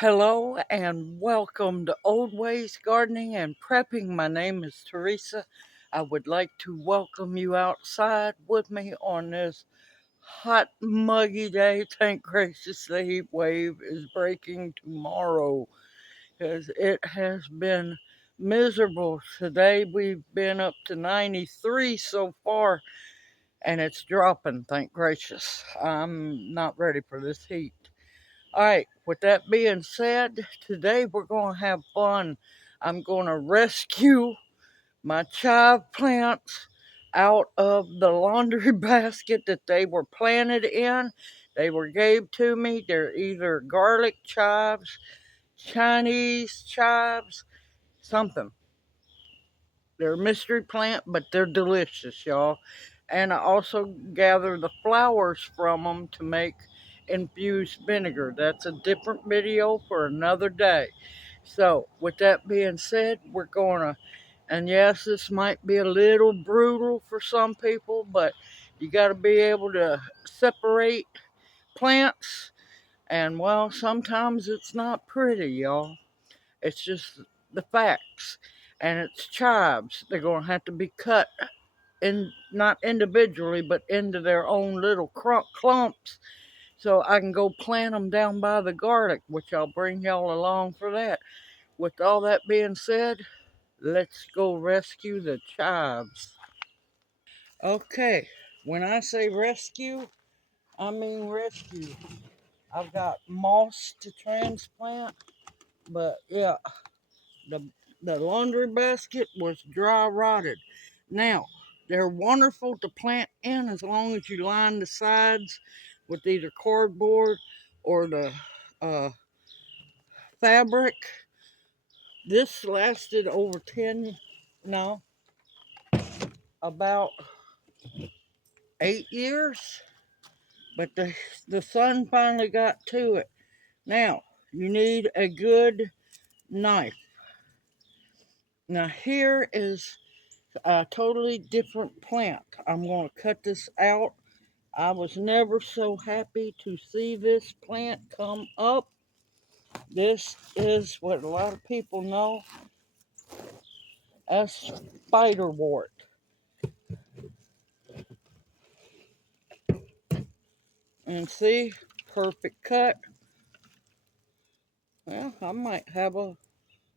Hello and welcome to Old Ways Gardening and Prepping. My name is Teresa. I would like to welcome you outside with me on this hot, muggy day. Thank gracious the heat wave is breaking tomorrow because it has been miserable. Today we've been up to 93 so far and it's dropping, thank gracious. I'm not ready for this heat. All right, with that being said, today we're going to have fun. I'm going to rescue my chive plants out of the laundry basket that they were planted in. They were gave to me. They're either garlic chives, Chinese chives, something. They're a mystery plant, but they're delicious, y'all. And I also gather the flowers from them to make infused vinegar. That's a different video for another day. So, with that being said, we're going to, and yes, this might be a little brutal for some people, but you got to be able to separate plants. And, well, sometimes it's not pretty, y'all. It's just the facts. And it's chives. They're going to have to be cut in, not individually, but into their own little clumps. So I can go plant them down by the garlic, which I'll bring y'all along for that. With all that being said, let's go rescue the chives. Okay, when I say rescue, I mean rescue. I've got moss to transplant, but yeah, The, the laundry basket was dry rotted. Now, they're wonderful to plant in as long as you line the sides with either cardboard or the uh, fabric. This lasted over 10, no, about 8 years, but the sun finally got to it. Now, you need a good knife. Now, here is a totally different plant. I'm going to cut this out. I was never so happy to see this plant come up. This is what a lot of people know as spiderwort. And see, perfect cut. Well, I might have a,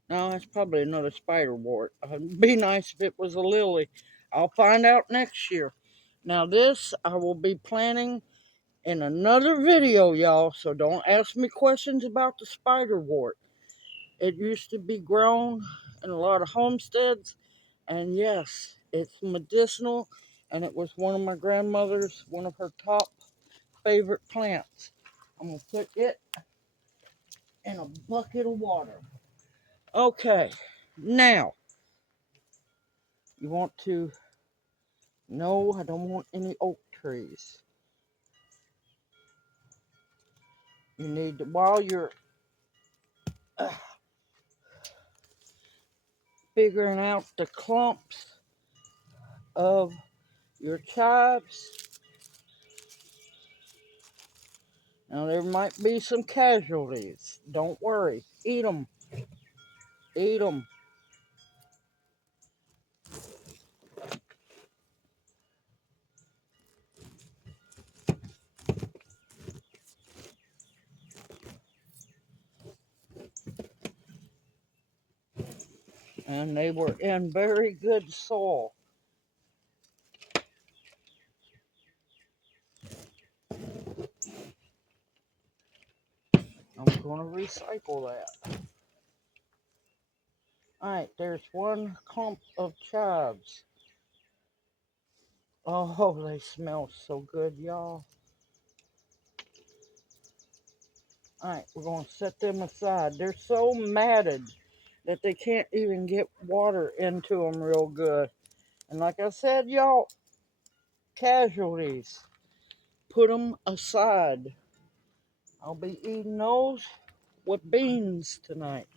no, it's probably another spiderwort. It'd be nice if it was a lily. I'll find out next year. Now this I will be planting in another video, y'all, so don't ask me questions about the spiderwort. It used to be grown in a lot of homesteads, and yes, it's medicinal, and it was one of my grandmother's, one of her top favorite plants. I'm going to put it in a bucket of water. Okay, now, you want to, no, I don't want any oak trees. You need to, while you're uh, figuring out the clumps of your chives. Now, there might be some casualties. Don't worry. Eat them. Eat them. And they were in very good soil. I'm going to recycle that. Alright, there's one clump of chives. Oh, they smell so good, y'all. Alright, we're going to set them aside. They're so matted that they can't even get water into them real good. And like I said, y'all, casualties, put them aside. I'll be eating those with beans tonight.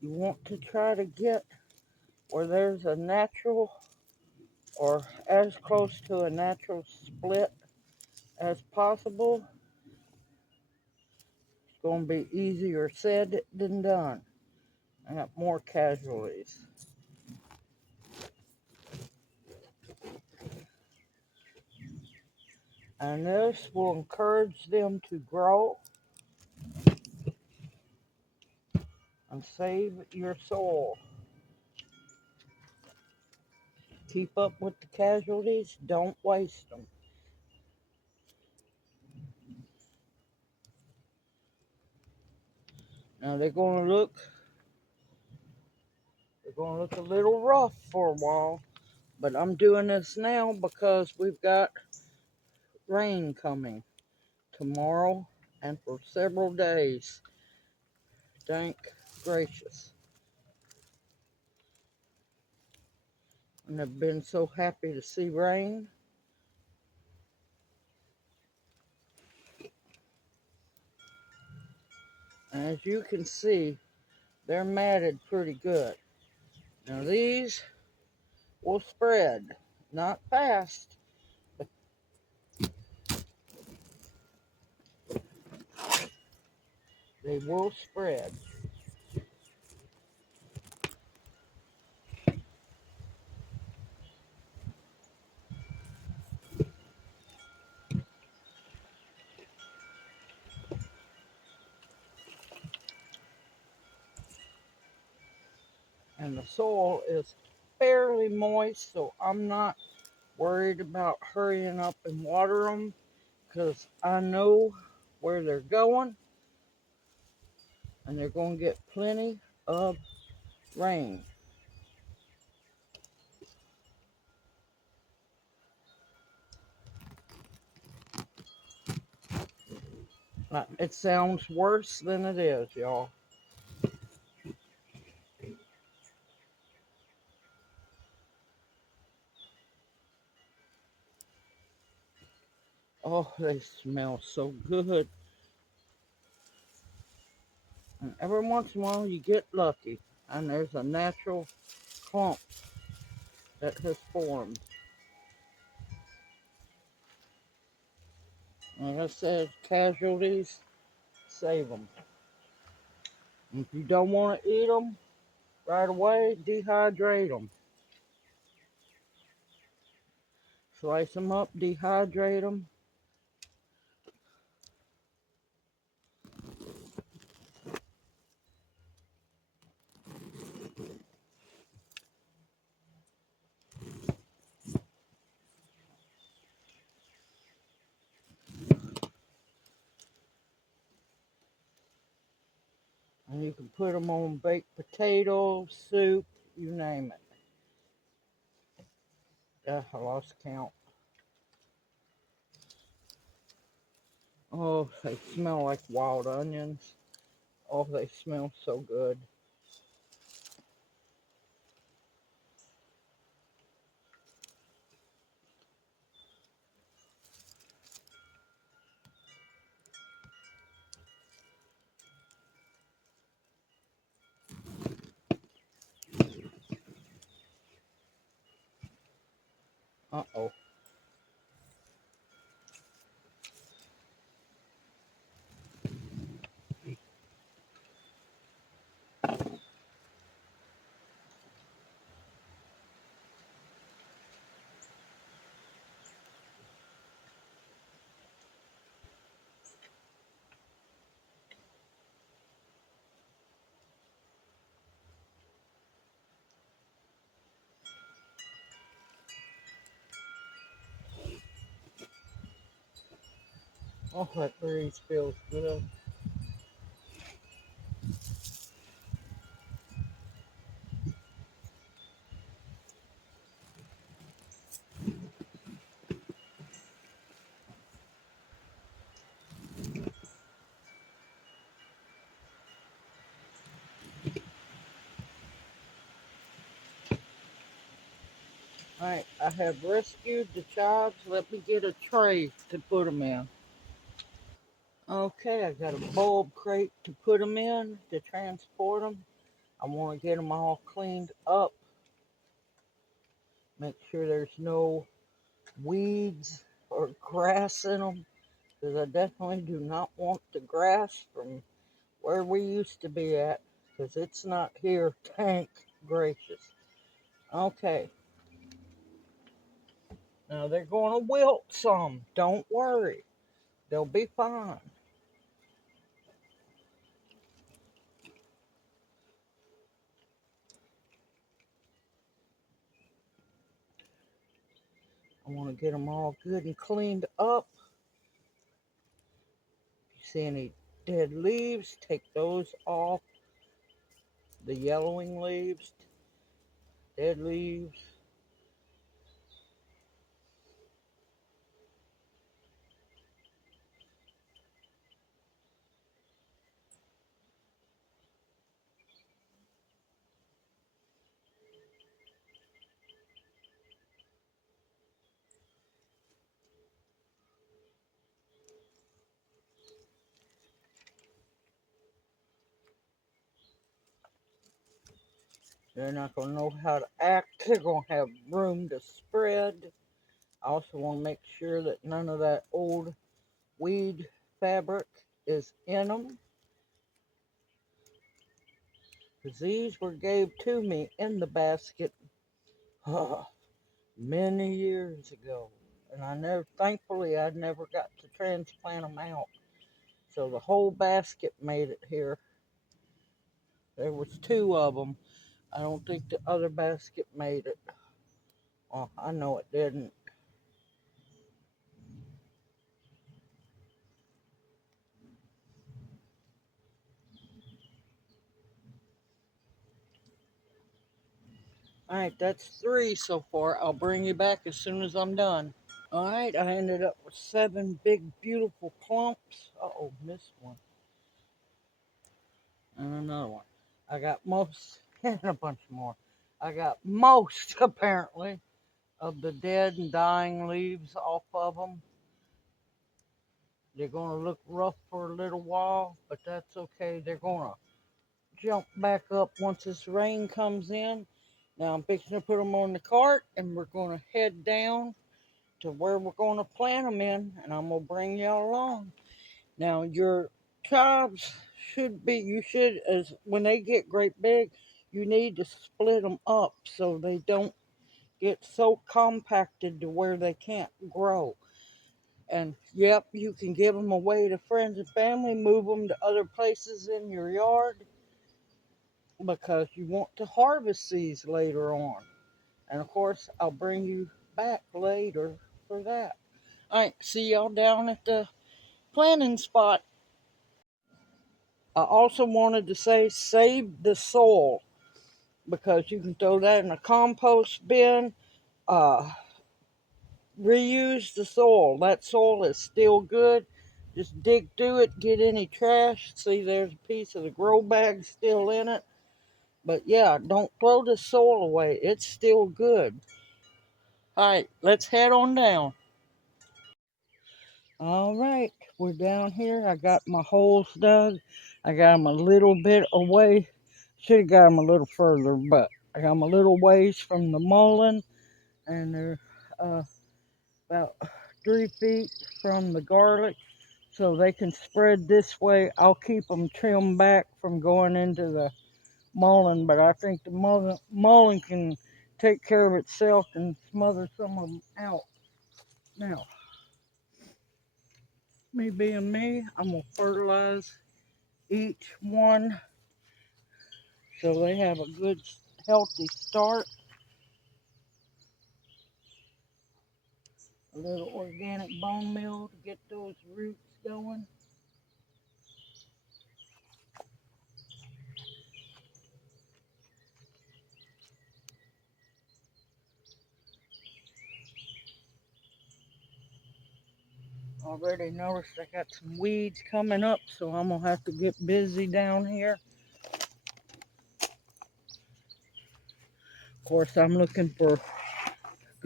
You want to try to get where there's a natural or as close to a natural split as possible. It's going to be easier said than done. I got more casualties. And this will encourage them to grow and save your soil. Keep up with the casualties, don't waste them. Now they're going to look a little rough for a while, but I'm doing this now because we've got rain coming tomorrow and for several days. Thank gracious. And I've been so happy to see rain. And as you can see, they're matted pretty good. Now these will spread, not fast, but they will spread. And the soil is fairly moist, so I'm not worried about hurrying up and water them because I know where they're going and they're going to get plenty of rain. It sounds worse than it is, y'all. Oh, they smell so good. And every once in a while you get lucky and there's a natural clump that has formed. Like I said, casualties, save them. If you don't want to eat them right away, dehydrate them. Slice them up, dehydrate them. And you can put them on baked potatoes, soup, you name it. I lost count. Oh, they smell like wild onions. Oh, they smell so good. Uh-oh. Oh, that breeze feels good. Alright, I have rescued the chives. Let me get a tray to put them in. Okay, I got a bulb crate to put them in to transport them. I want to get them all cleaned up. Make sure there's no weeds or grass in them, because I definitely do not want the grass from where we used to be at, because it's not here. Thank gracious. Okay, now they're going to wilt some. Don't worry, they'll be fine. I want to get them all good and cleaned up. If you see any dead leaves, take those off. The yellowing leaves, dead leaves. They're not going to know how to act. They're going to have room to spread. I also want to make sure that none of that old weed fabric is in them, because these were gave to me in the basket many years ago, and thankfully I never got to transplant them out. So the whole basket made it here. There was two of them. I don't think the other basket made it. Well, I know it didn't. All right, that's three so far. I'll bring you back as soon as I'm done. All right, I ended up with 7 big, beautiful clumps. Uh-oh, missed one. And another one. I got most, and a bunch more. I got most, apparently, of the dead and dying leaves off of them. They're going to look rough for a little while, but that's okay. They're going to jump back up once this rain comes in. Now I'm fixing to put them on the cart, and we're going to head down to where we're going to plant them in, and I'm going to bring y'all along. Now your chives you should, as when they get great big, you need to split them up so they don't get so compacted to where they can't grow. And yep, you can give them away to friends and family, move them to other places in your yard, because you want to harvest these later on. And of course, I'll bring you back later for that. All right, see y'all down at the planting spot. I also wanted to say save the soil, because you can throw that in a compost bin. Uh, Reuse the soil. That soil is still good. Just dig through it, get any trash. See, there's a piece of the grow bag still in it. But yeah, don't throw the soil away. It's still good. All right, let's head on down. All right, we're down here. I got my holes dug. I got them a little bit away. Should have got them a little further, but I got them a little ways from the mullein, and they're about 3 feet from the garlic, so they can spread this way. I'll keep them trimmed back from going into the mullein, but I think the mullein can take care of itself and smother some of them out. Now, me being me, I'm going to fertilize each one so they have a good, healthy start. A little organic bone meal to get those roots going. Already noticed I got some weeds coming up, so I'm going to have to get busy down here. Of course, I'm looking for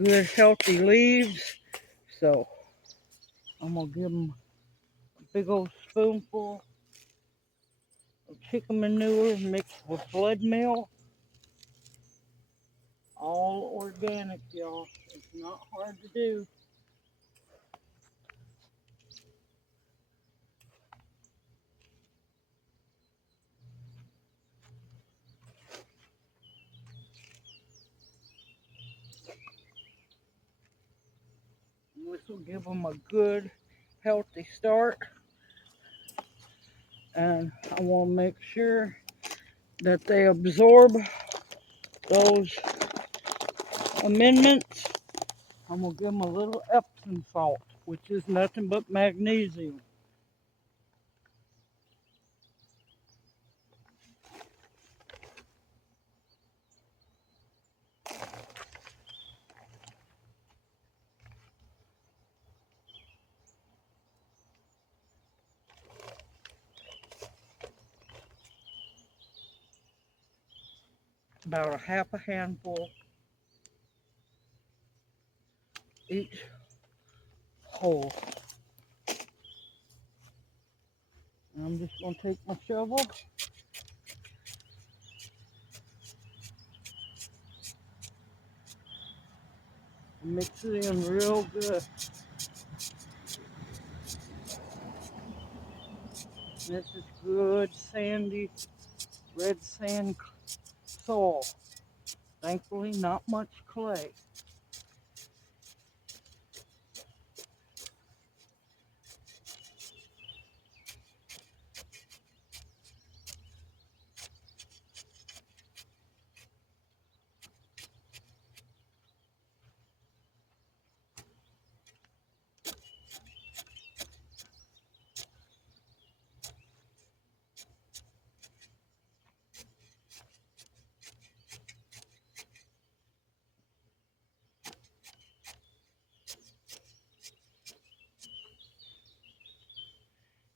good healthy leaves. So I'm gonna give them a big old spoonful of chicken manure mixed with blood meal. All organic, y'all. It's not hard to do. This will give them a good, healthy start. And I want to make sure that they absorb those amendments. I'm going to give them a little Epsom salt, which is nothing but magnesium. About a half a handful each hole. And I'm just going to take my shovel and mix it in real good. This is good sandy red sand soil. Thankfully, not much clay.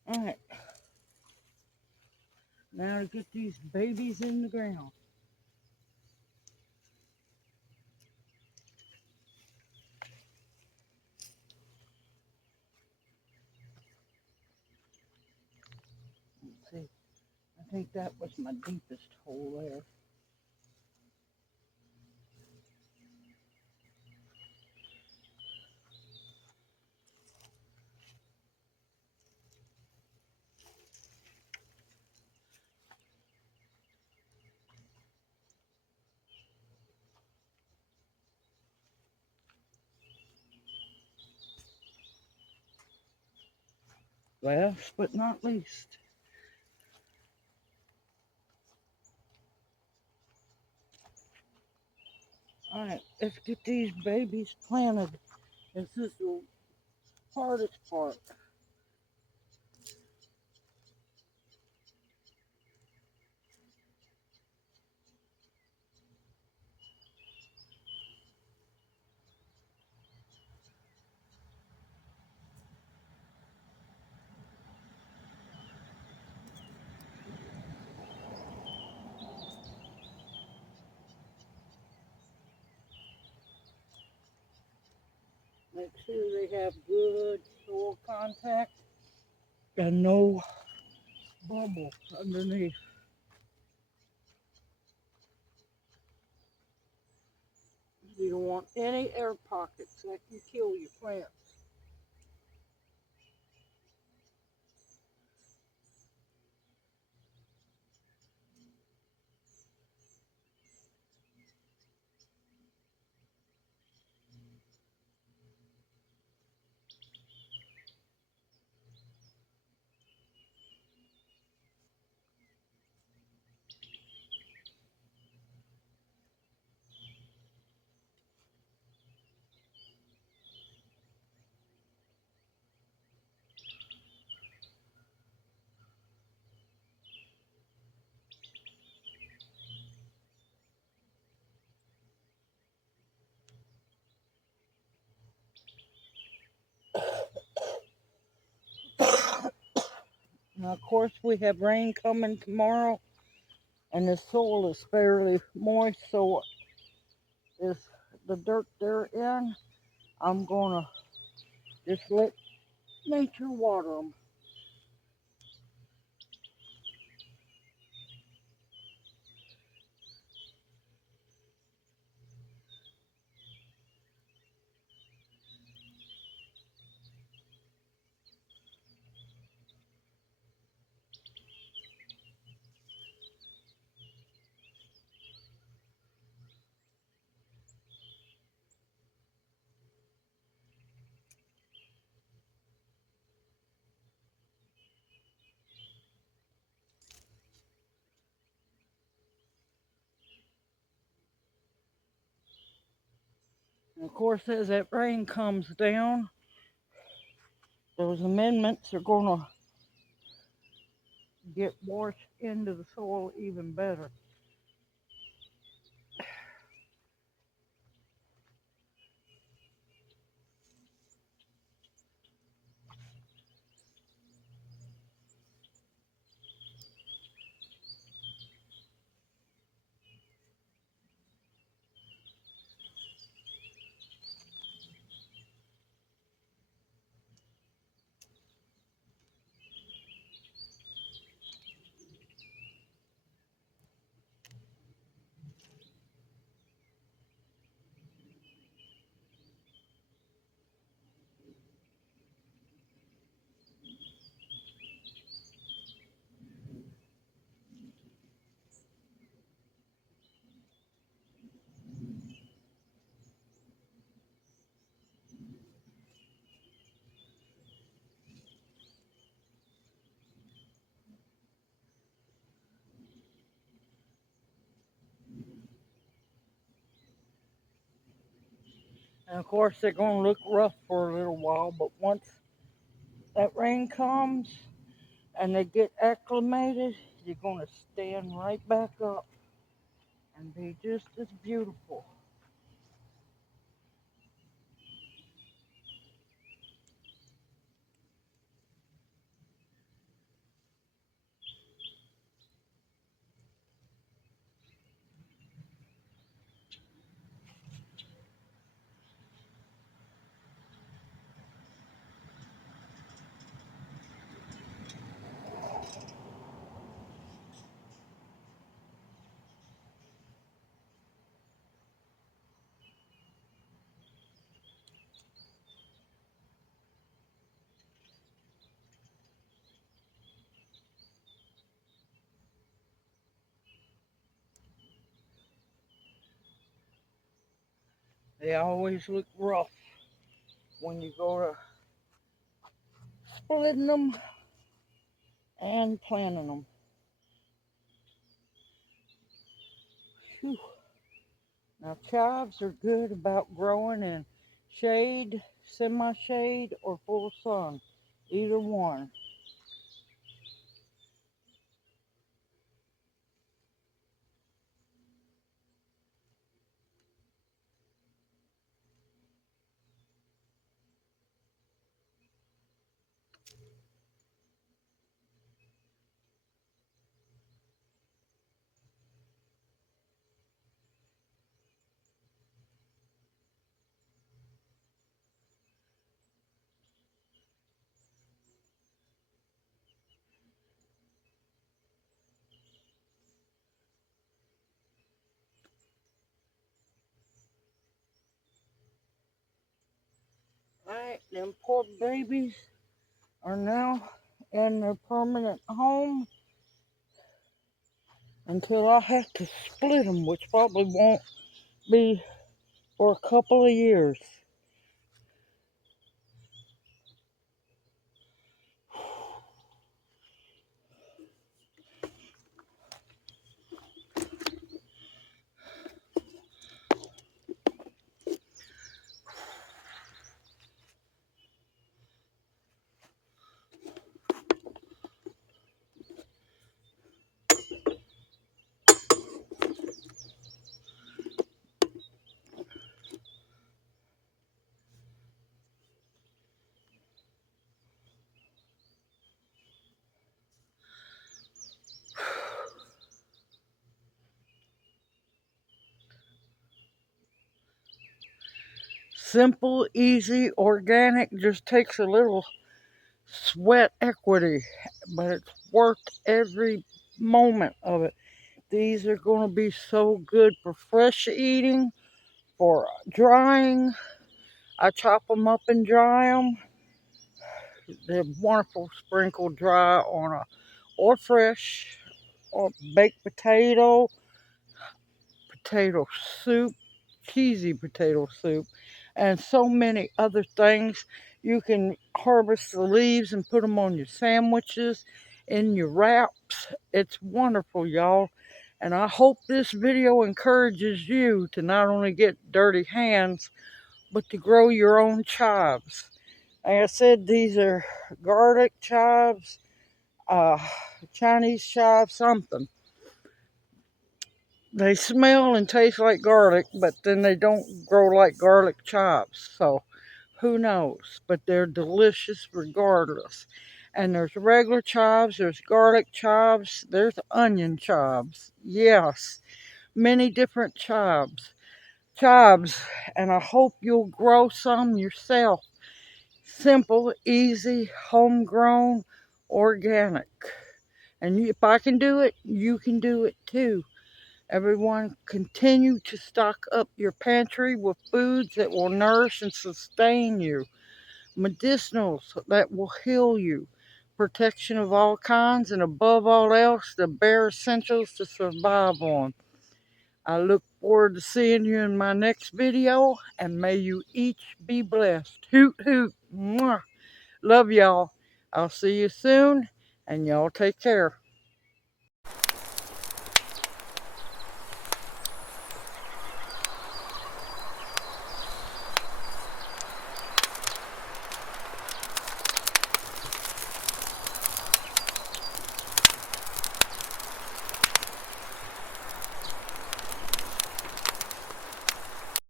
All right, now to get these babies in the ground. Let's see, I think that was my deepest hole there. Last but not least, all right, let's get these babies planted. This is the hardest part. Make sure they have good soil contact and no bubble underneath. You don't want any air pockets that can kill your plants. Now, of course, we have rain coming tomorrow, and the soil is fairly moist, so it's the dirt they're in, I'm gonna just let nature water them. And of course, as that rain comes down, those amendments are gonna get washed into the soil even better. And of course, they're gonna look rough for a little while, but once that rain comes and they get acclimated, you're gonna stand right back up and be just as beautiful. They always look rough when you go to splitting them and planting them. Whew. Now, chives are good about growing in shade, semi-shade, or full sun. Either one. Alright, them poor babies are now in their permanent home until I have to split them, which probably won't be for a couple of years. Simple, easy, organic, just takes a little sweat equity, but it's worth every moment of it. These are going to be so good for fresh eating, for drying. I chop them up and dry them. They're wonderful sprinkled dry on a or fresh or baked potato soup, cheesy potato soup, and so many other things. You can harvest the leaves and put them on your sandwiches, in your wraps. It's wonderful, y'all. And I hope this video encourages you to not only get dirty hands, but to grow your own chives. Like I said, these are garlic chives, uh, Chinese chive something. They smell and taste like garlic, but then they don't grow like garlic chives. So who knows? But they're delicious regardless. And there's regular chives, there's garlic chives, there's onion chives. Yes, many different chives. And I hope you'll grow some yourself. Simple, easy, homegrown, organic. And if I can do it, you can do it too. Everyone, continue to stock up your pantry with foods that will nourish and sustain you, medicinals that will heal you, protection of all kinds, and above all else, the bare essentials to survive on. I look forward to seeing you in my next video, and may you each be blessed. Hoot, hoot. Mwah. Love y'all. I'll see you soon, and y'all take care.